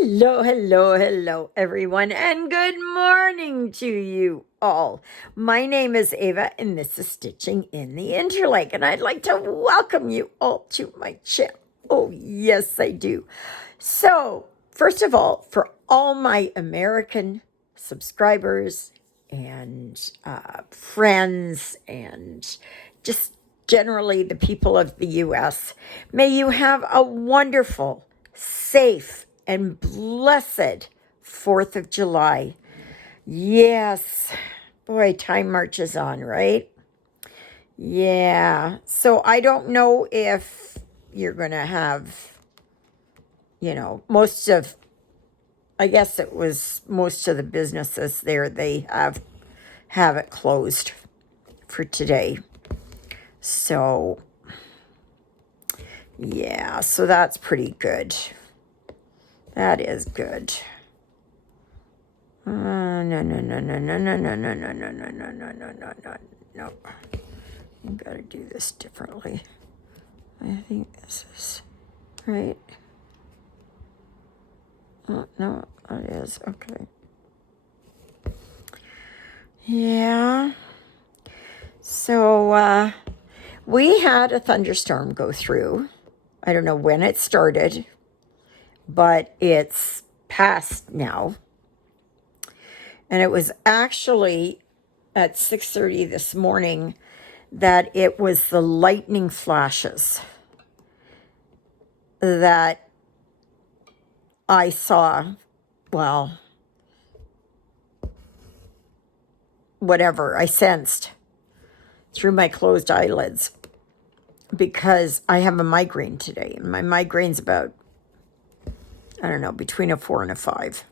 Hello, hello, hello, everyone, and good morning to you all. My name is Ava, and this is Stitching in the Interlake, and I'd like to welcome you all to my channel. Oh, yes, I do. So, first of all, for all my American subscribers and friends and just generally the people of the U.S., may you have a wonderful, safe, and blessed 4th of July. Yes, boy, time marches on, right? Yeah, so I don't know if you're going to have, I guess it was most of the businesses there, they have it closed for today. So, yeah, so that's pretty good. That is good. No, no, no, no, no, no, no, no, no, no, no, no, no, no, no, no, no. You gotta do this differently. I think this is right. Oh, no, it is. Okay. Yeah. So, we had a thunderstorm go through. I don't know when it started, but it's past now. And it was actually at 6:30 this morning that it was the lightning flashes that I saw. Well, whatever I sensed through my closed eyelids, because I have a migraine today, and my migraine's about, I don't know, between a 4 and a 5.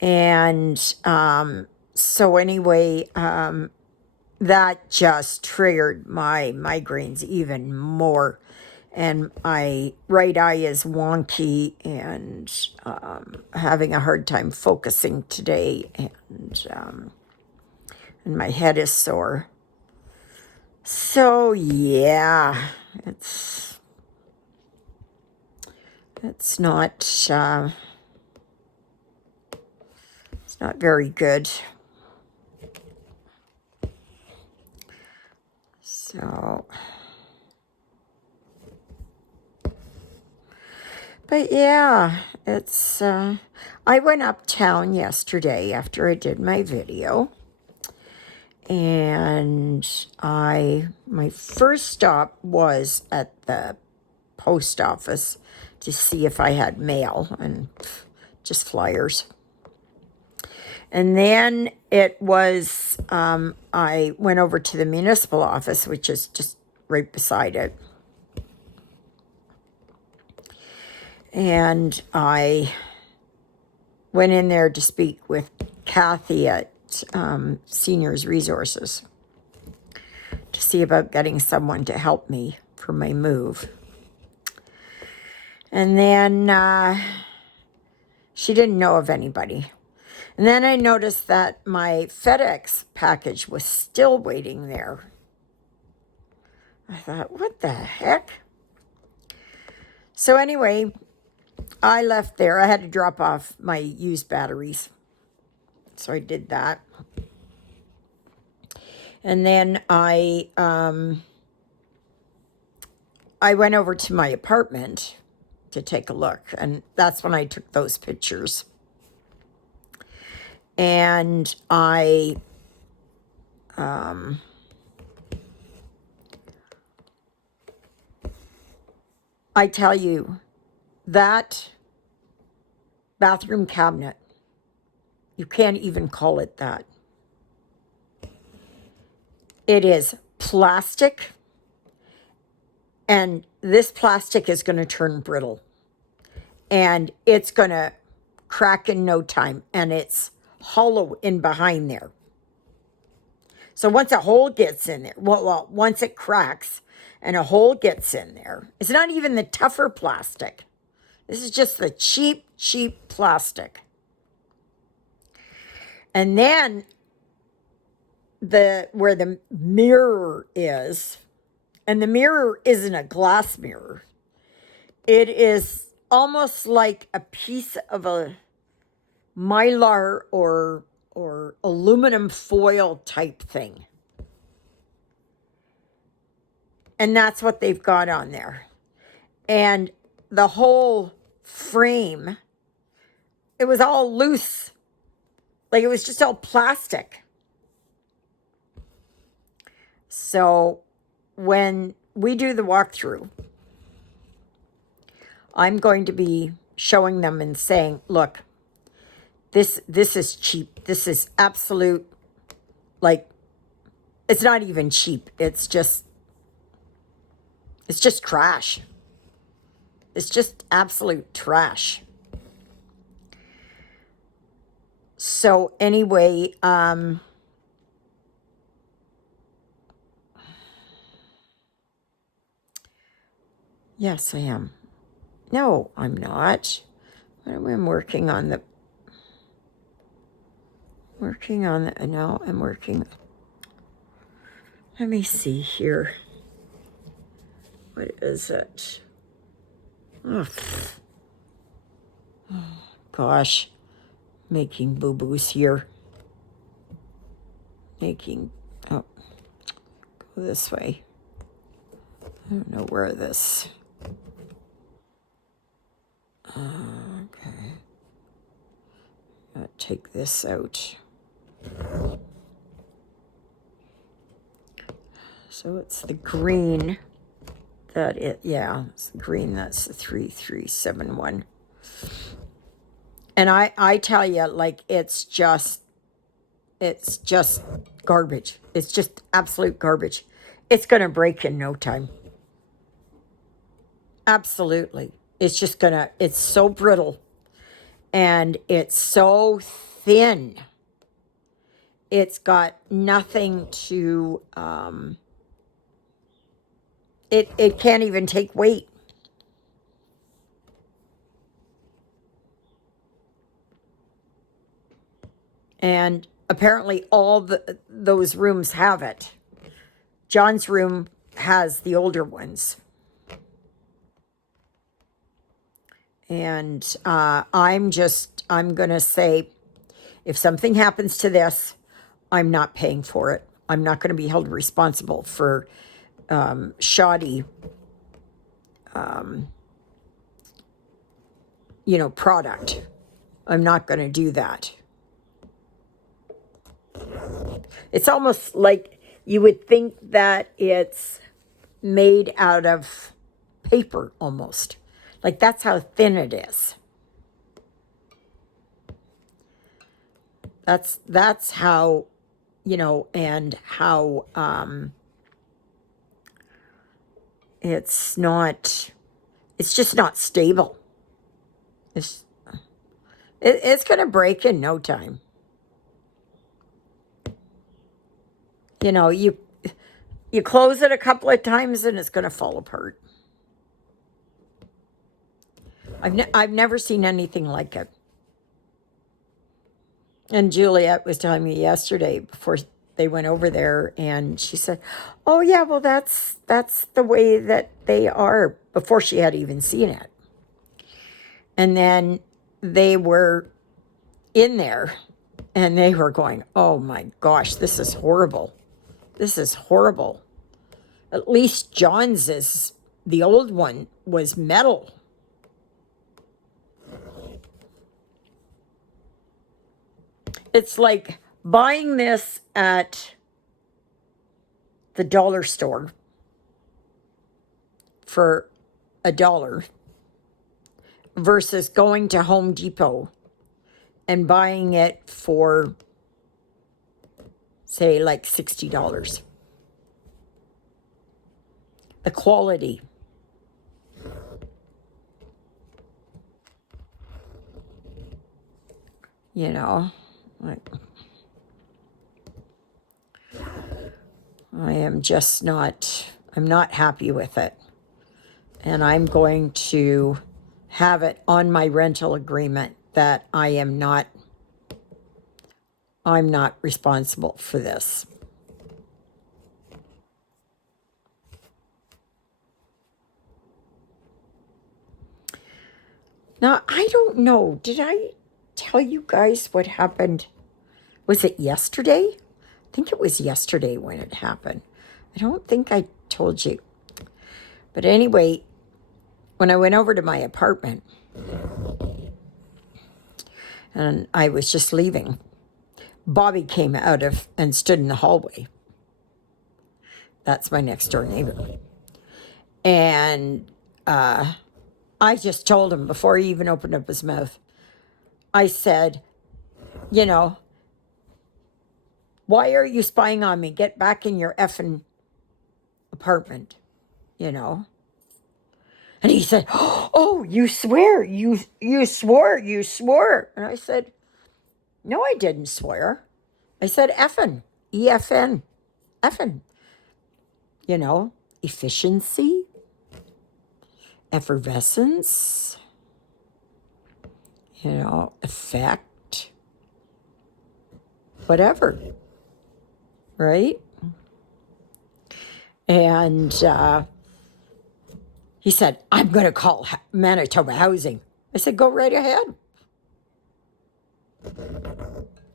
And so anyway, that just triggered my migraines even more. And my right eye is wonky and having a hard time focusing today. And my head is sore. So yeah, it's not it's not very good. So, but yeah, it's I went uptown yesterday after I did my video. And my first stop was at the post office to see if I had mail, and just flyers. And then it was, I went over to the municipal office, which is just right beside it. And I went in there to speak with Kathy at Seniors Resources to see about getting someone to help me for my move. And then she didn't know of anybody. And then I noticed that my FedEx package was still waiting there. I thought, what the heck? So anyway, I left there. I had to drop off my used batteries. So I did that. And then I went over to my apartment to take a look. And that's when I took those pictures. And I tell you, that bathroom cabinet, you can't even call it that. It is plastic, and this plastic is going to turn brittle, and it's going to crack in no time, and it's hollow in behind there. So once a hole gets in there, well, once it cracks and a hole gets in there, it's not even the tougher plastic. This is just the cheap plastic. And then where the mirror is, and the mirror isn't a glass mirror. It is almost like a piece of a mylar or aluminum foil type thing. And that's what they've got on there. And the whole frame, it was all loose. Like it was just all plastic. So when we do the walkthrough, I'm going to be showing them and saying, look, this is cheap. This is absolute, like, it's not even cheap. It's just trash. It's just absolute trash. So anyway, yes, I am. No, I'm not. I'm working on the, no, I'm working. Let me see here. What is it? Oh, gosh. Making boo-boos here. Oh, go this way. I don't know where this. Okay. Gotta take this out. So it's the green it's the green, that's the 3371. And I tell you, like, it's just garbage. It's just absolute garbage. It's going to break in no time. Absolutely. It's so brittle and it's so thin. It's got nothing to, it can't even take weight. And apparently all those rooms have it. John's room has the older ones. And I'm going to say, if something happens to this, I'm not paying for it. I'm not going to be held responsible for shoddy, product. I'm not going to do that. It's almost like you would think that it's made out of paper almost. Like that's how thin it is. That's how, and how it's just not stable. It's going to break in no time. You close it a couple of times and it's going to fall apart. I've never seen anything like it. And Juliet was telling me yesterday before they went over there, and she said, "Oh yeah, well that's the way that they are," before she had even seen it. And then they were in there and they were going, "Oh my gosh, this is horrible. This is horrible." At least John's the old one was metal. It's like buying this at the dollar store for $1 versus going to Home Depot and buying it for, say, like $60. The quality. Like, I'm not happy with it. And I'm going to have it on my rental agreement that I'm not responsible for this. Now, I don't know. Did I tell you guys what happened? Was it yesterday? I think it was yesterday when it happened. I don't think I told you. But anyway, when I went over to my apartment and I was just leaving, Bobby came out of and stood in the hallway. That's my next door neighbor. And I just told him before he even opened up his mouth, I said, you know, why are you spying on me? Get back in your effing apartment, you know. And he said, oh, you swear, you swore. And I said, no, I didn't swear. I said effing, E-F-N, effing, you know, efficiency, effervescence, you know, effect, whatever, right? And he said, I'm going to call Manitoba Housing. I said, go right ahead.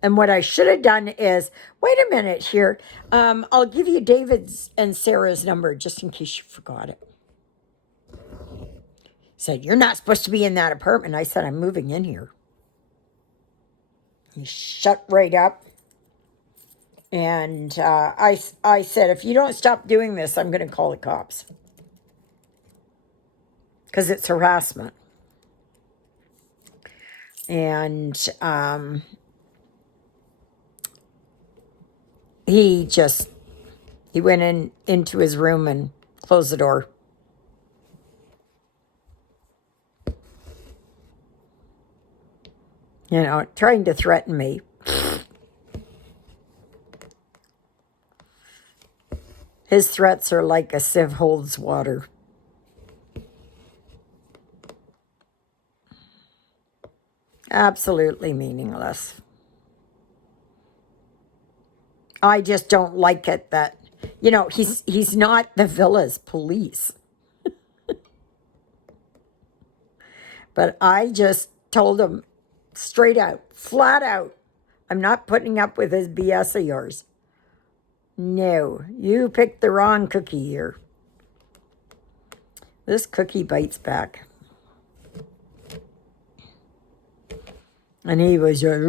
And what I should have done is, wait a minute here. I'll give you David's and Sarah's number just in case you forgot it. He said, you're not supposed to be in that apartment. I said, I'm moving in here. He shut right up. And I said, if you don't stop doing this, I'm going to call the cops. Because it's harassment. And he went into his room and closed the door. You know, trying to threaten me. His threats are like a sieve holds water. Absolutely meaningless. I just don't like it that, you know, he's not the villa's police. But I just told him straight out, flat out, I'm not putting up with his BS of yours. No, you picked the wrong cookie here. This cookie bites back. And he was just,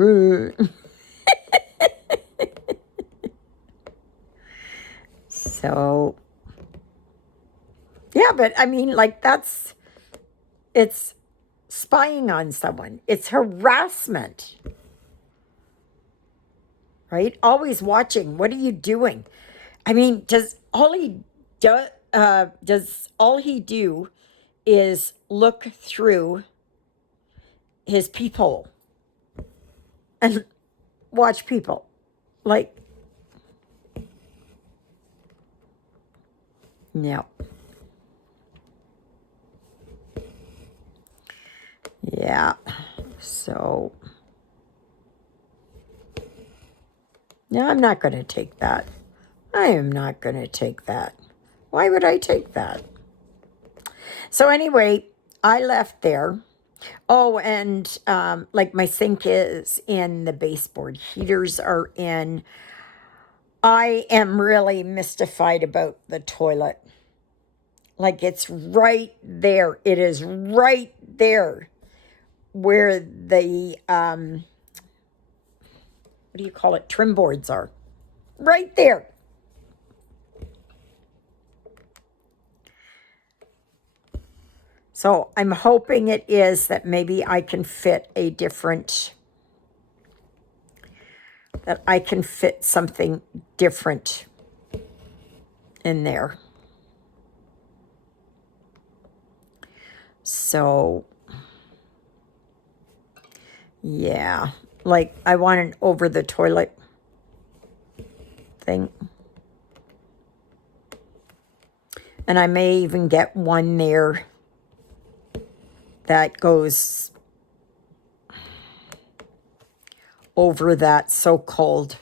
so, yeah, but I mean, like, it's spying on someone. It's harassment. Right? Always watching. What are you doing? I mean, does all he do is look through his peephole and watch people? Like, no. Yeah. So, no, I'm not going to take that. I am not going to take that. Why would I take that? So anyway, I left there. Oh, and like my sink is in, the baseboard heaters are in. I am really mystified about the toilet. Like, it's right there. It is right there where the, what do you call it? Trim boards are. Right there. So I'm hoping it is that maybe I can fit something different in there. So, yeah, like I want an over the toilet thing. And I may even get one there that goes over that so-called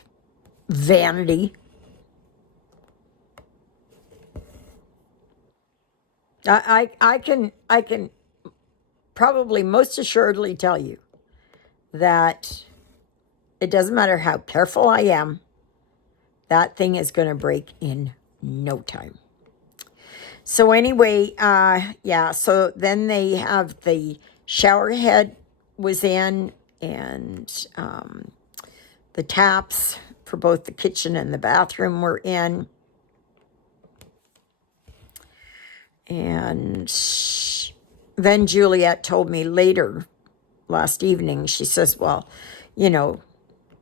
vanity. I can probably most assuredly tell you that it doesn't matter how careful I am, that thing is going to break in no time. So anyway, yeah, so then they have the shower head was in, and the taps for both the kitchen and the bathroom were in. And then Juliet told me later last evening, she says, well, you know,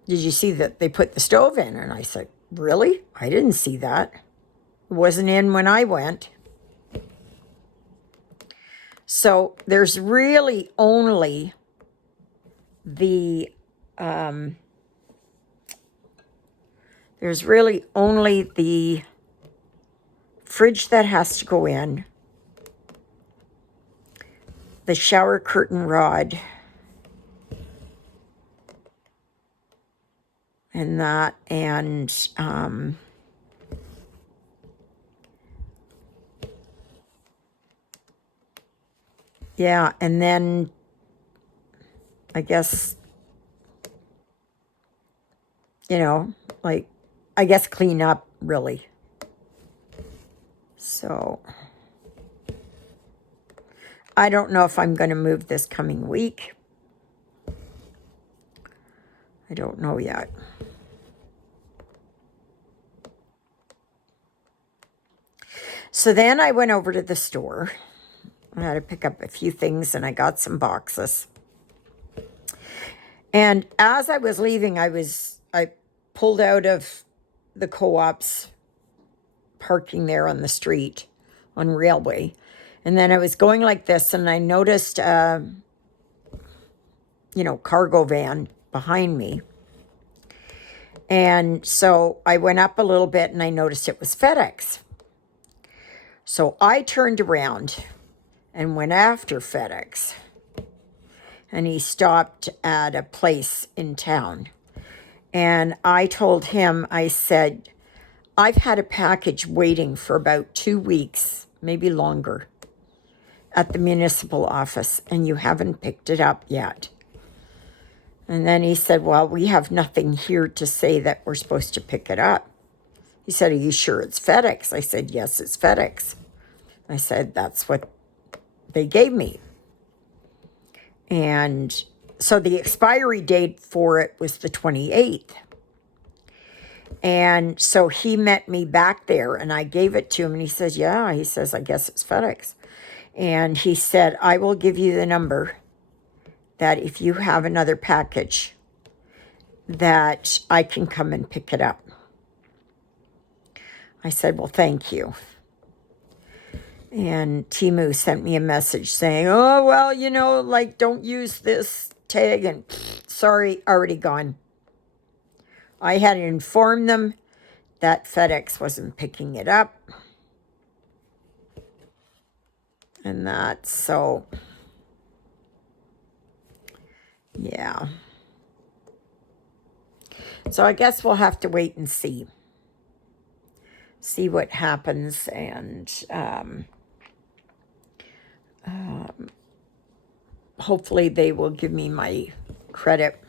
did you see that they put the stove in? And I said, really? I didn't see that. It wasn't in when I went. So there's really only the fridge that has to go in, the shower curtain rod, and that, and yeah, and then I guess, you know, like, I guess clean up, really. So I don't know if I'm going to move this coming week. I don't know yet. So then I went over to the store. I had to pick up a few things, and I got some boxes. And as I was leaving, I pulled out of the co-op's parking there on the street on Railway. And then I was going like this, and I noticed, cargo van behind me. And so I went up a little bit, and I noticed it was FedEx. So I turned around and went after FedEx. And he stopped at a place in town. And I told him, I said, I've had a package waiting for about 2 weeks, maybe longer, at the municipal office, and you haven't picked it up yet. And then he said, well, we have nothing here to say that we're supposed to pick it up. He said, are you sure it's FedEx? I said, yes, it's FedEx. I said, that's what they gave me. And so the expiry date for it was the 28th. And so he met me back there, and I gave it to him, and he says, yeah, he says, I guess it's FedEx. And he said, I will give you the number that if you have another package, that I can come and pick it up. I said, well, thank you. And Timu sent me a message saying, oh, well, don't use this tag, and sorry, already gone. I had informed them that FedEx wasn't picking it up. And that, so, yeah. So I guess we'll have to wait and see what happens, and hopefully they will give me my credit.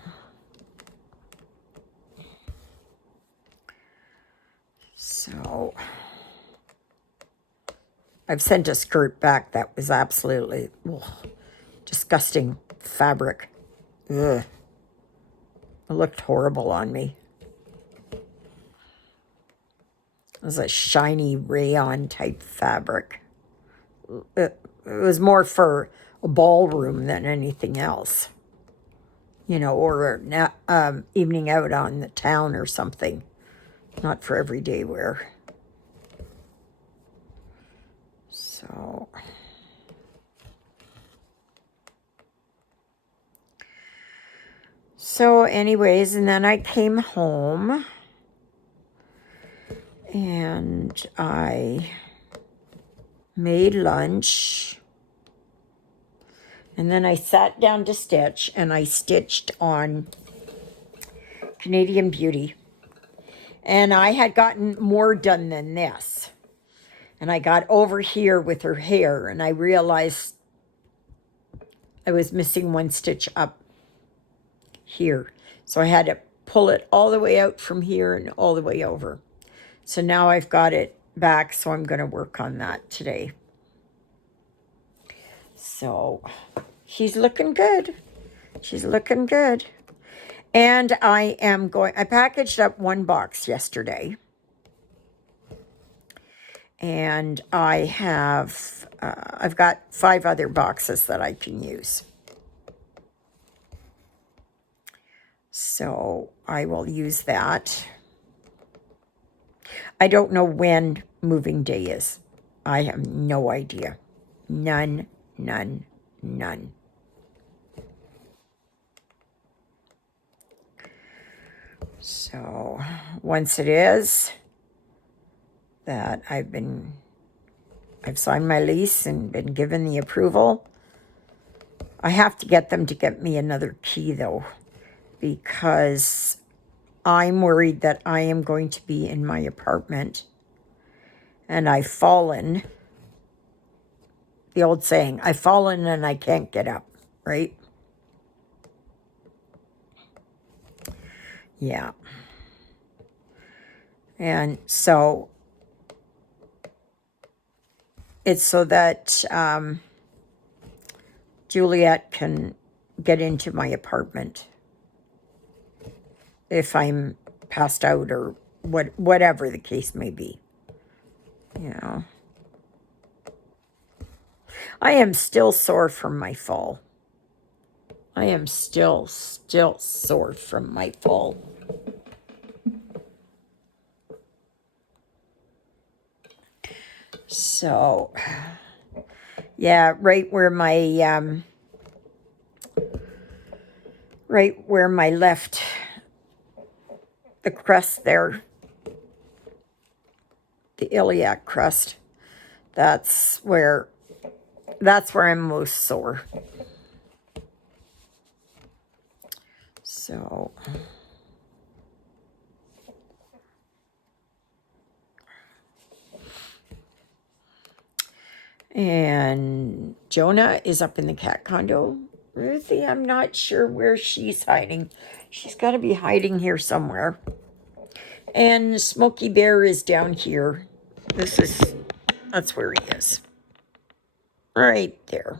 So I've sent a skirt back that was absolutely disgusting fabric. Ugh. It looked horrible on me. It was a shiny rayon type fabric. It was more for a ballroom than anything else. Or evening out on the town or something. Not for everyday wear. So anyways, and then I came home, and I made lunch, and then I sat down to stitch, and I stitched on Canadian Beauty. And I had gotten more done than this. And I got over here with her hair, and I realized I was missing one stitch up here. So I had to pull it all the way out from here and all the way over. So now I've got it back, so I'm going to work on that today. So she's looking good. She's looking good. And I packaged up one box yesterday. And I've got 5 other boxes that I can use. So I will use that. I don't know when moving day is. I have no idea. None. So once it is that I've signed my lease and been given the approval, I have to get them to get me another key though, because I'm worried that I am going to be in my apartment and I've fallen. The old saying, I've fallen and I can't get up, right? Yeah. And so it's so that Juliet can get into my apartment if I'm passed out or whatever the case may be. You know, I am still sore from my fall. I am still sore from my fall. So, yeah, right where my left, the crust there, the iliac crust, that's where I'm most sore. So, and Jonah is up in the cat condo. Ruthie, I'm not sure where she's hiding. She's got to be hiding here somewhere. And Smokey Bear is down here. That's where he is. Right there.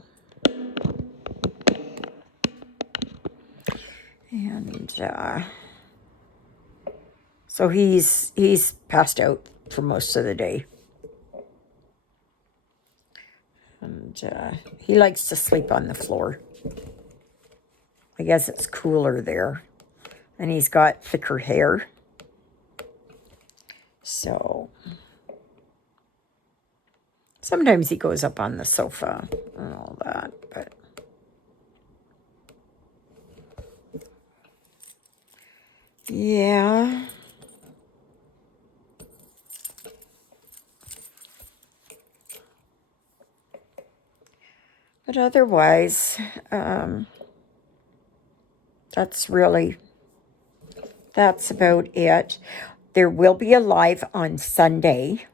And so he's passed out for most of the day. And he likes to sleep on the floor. I guess it's cooler there. And he's got thicker hair. So sometimes he goes up on the sofa and all that, but yeah. But otherwise, that's about it. There will be a live on Sunday.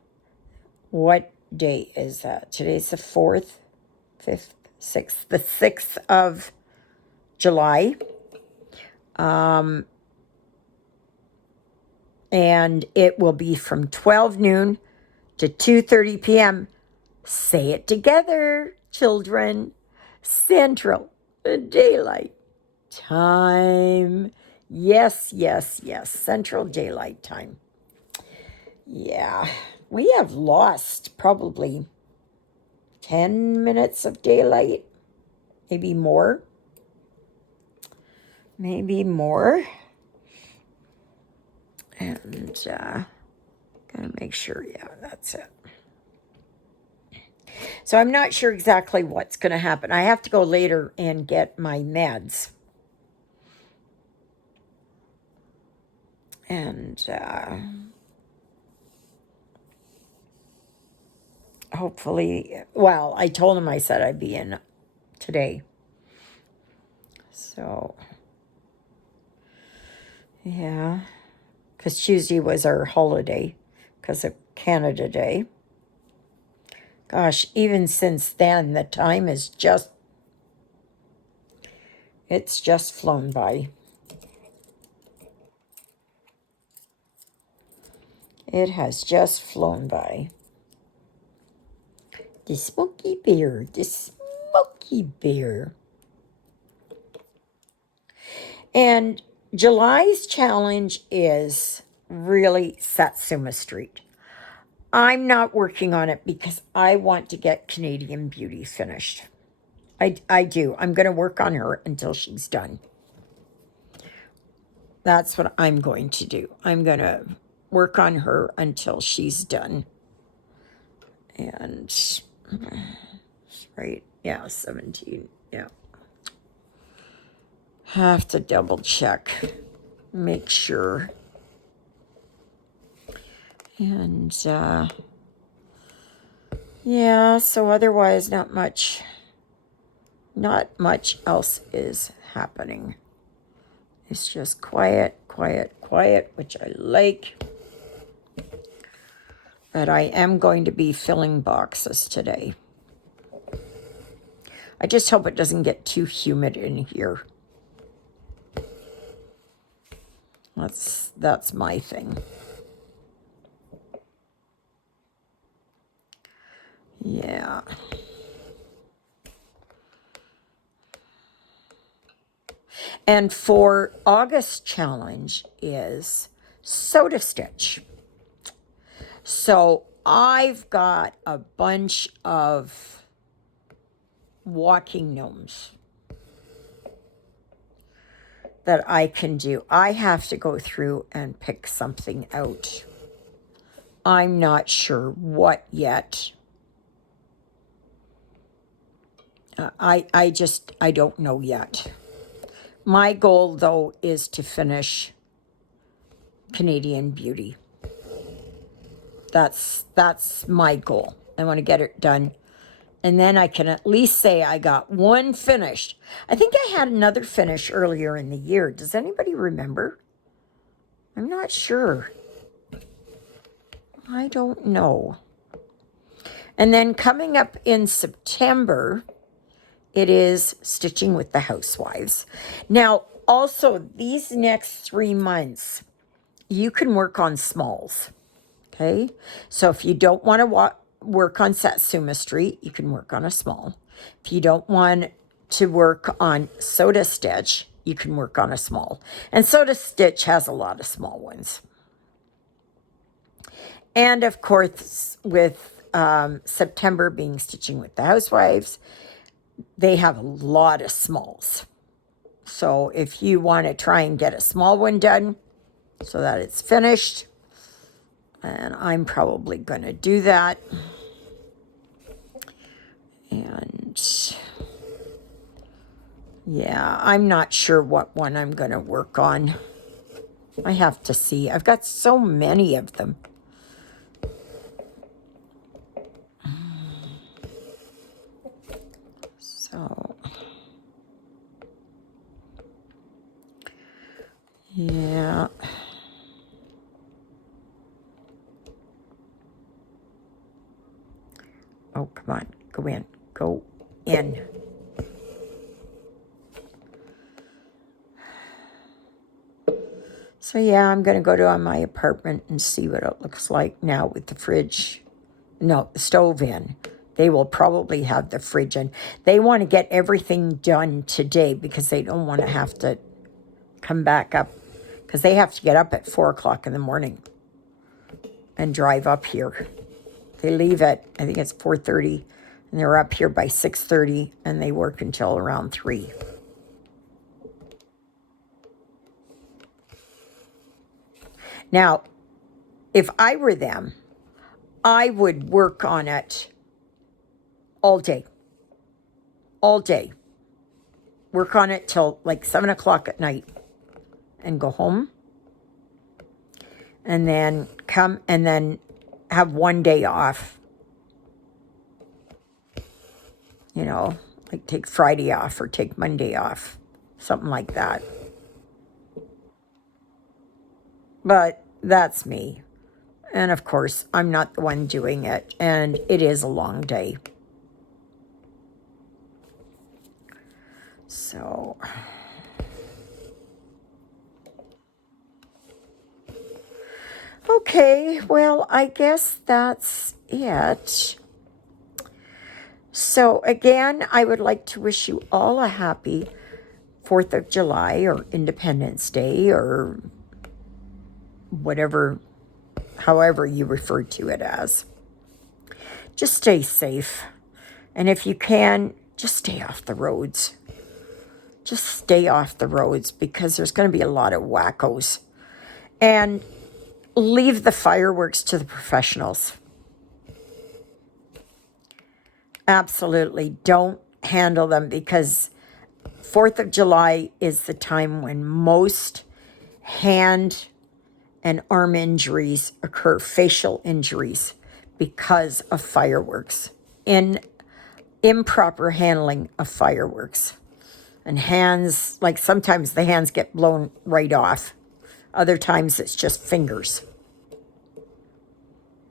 What day is that? Today's the 4th, 5th, 6th, the 6th of July. And it will be from 12 noon to 2:30 p.m. Say it together, children. Central Daylight Time. Yes. Central Daylight Time. Yeah. We have lost probably 10 minutes of daylight. Maybe more. And gotta make sure, yeah, that's it. So I'm not sure exactly what's going to happen. I have to go later and get my meds. And hopefully, well, I told him I said I'd be in today. So, yeah. Because Tuesday was our holiday because of Canada Day. Gosh, even since then, the time is just It's just flown by. It has just flown by. The smoky bear, the smoky bear. And July's challenge is really Satsuma Street. I'm not working on it because I want to get Canadian Beauty finished. I do. I'm going to work on her until she's done. That's what I'm going to do. I'm going to work on her until she's done. And, right, yeah, 17, yeah. Have to double check, make sure. And, yeah, so otherwise not much else is happening. It's just quiet, quiet, quiet, which I like. But I am going to be filling boxes today. I just hope it doesn't get too humid in here. That's my thing. Yeah. And for August challenge is soda stitch. So I've got a bunch of walking gnomes that I can do. I have to go through and pick something out. I'm not sure what yet. I don't know yet. My goal, though, is to finish Canadian Beauty. That's my goal. I want to get it done. And then I can at least say I got one finished. I think I had another finish earlier in the year. Does anybody remember? I'm not sure. I don't know. And then coming up in September, it is Stitching with the Housewives. Now, also, these next 3 months, you can work on smalls, okay? So if you don't want to work on Satsuma Street, you can work on a small. If you don't want to work on Soda Stitch, you can work on a small. And Soda Stitch has a lot of small ones. And, of course, with September being Stitching with the Housewives, they have a lot of smalls. So if you want to try and get a small one done so that it's finished, and I'm probably going to do that. And yeah, I'm not sure what one I'm going to work on. I have to see. I've got so many of them. So, yeah. Oh, come on. Go in. Go in. So, yeah, I'm going to go to my apartment and see what it looks like now with the fridge. No, the stove in. They will probably have the fridge in. They want to get everything done today because they don't want to have to come back up. Because they have to get up at 4 o'clock in the morning and drive up here. They leave at, I think it's 4:30, and they're up here by 6:30, and they work until around 3. Now, if I were them, I would work on it all day. All day. Work on it till like 7 o'clock at night and go home. And then come and then have one day off. You know, like take Friday off or take Monday off. Something like that. But that's me. And of course, I'm not the one doing it. And it is a long day. So, Okay, well, I guess that's it. So, again, I would like to wish you all a happy 4th of July or Independence Day or whatever, however you refer to it as. Just stay safe. And if you can, just stay off the roads. Just stay off the roads because there's going to be a lot of wackos. And leave the fireworks to the professionals. Absolutely. Don't handle them because 4th of July is the time when most hand and arm injuries occur, facial injuries, because of fireworks. Improper handling of fireworks. And hands, like sometimes the hands get blown right off. Other times it's just fingers.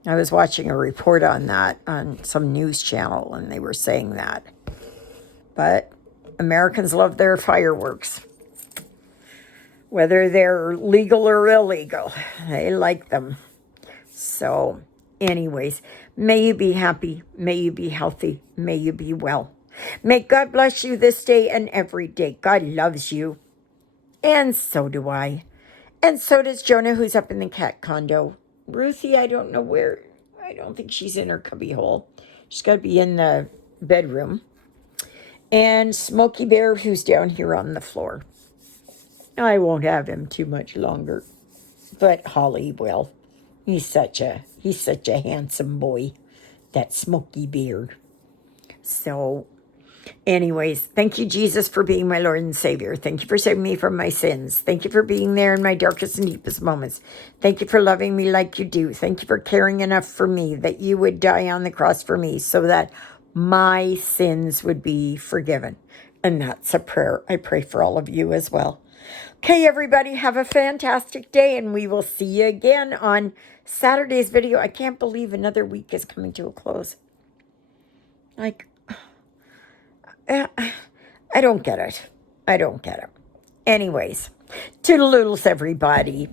I was watching a report on that on some news channel, and they were saying that. But Americans love their fireworks. Whether they're legal or illegal, they like them. So, anyways, may you be happy, may you be healthy, may you be well. May God bless you this day and every day. God loves you, and so do I. And so does Jonah, who's up in the cat condo. Ruthie, I don't know where. I don't think she's in her cubby hole. She's got to be in the bedroom. And Smokey Bear, who's down here on the floor. I won't have him too much longer, but Holly will. He's such a handsome boy, that Smokey Bear. So, anyways, thank you, Jesus, for being my Lord and Savior. Thank you for saving me from my sins. Thank you for being there in my darkest and deepest moments. Thank you for loving me like you do. Thank you for caring enough for me that you would die on the cross for me so that my sins would be forgiven. And that's a prayer I pray for all of you as well. Okay, everybody, have a fantastic day, and we will see you again on Saturday's video. I can't believe another week is coming to a close. Like, I don't get it. I don't get it. Anyways, toodaloodles, everybody.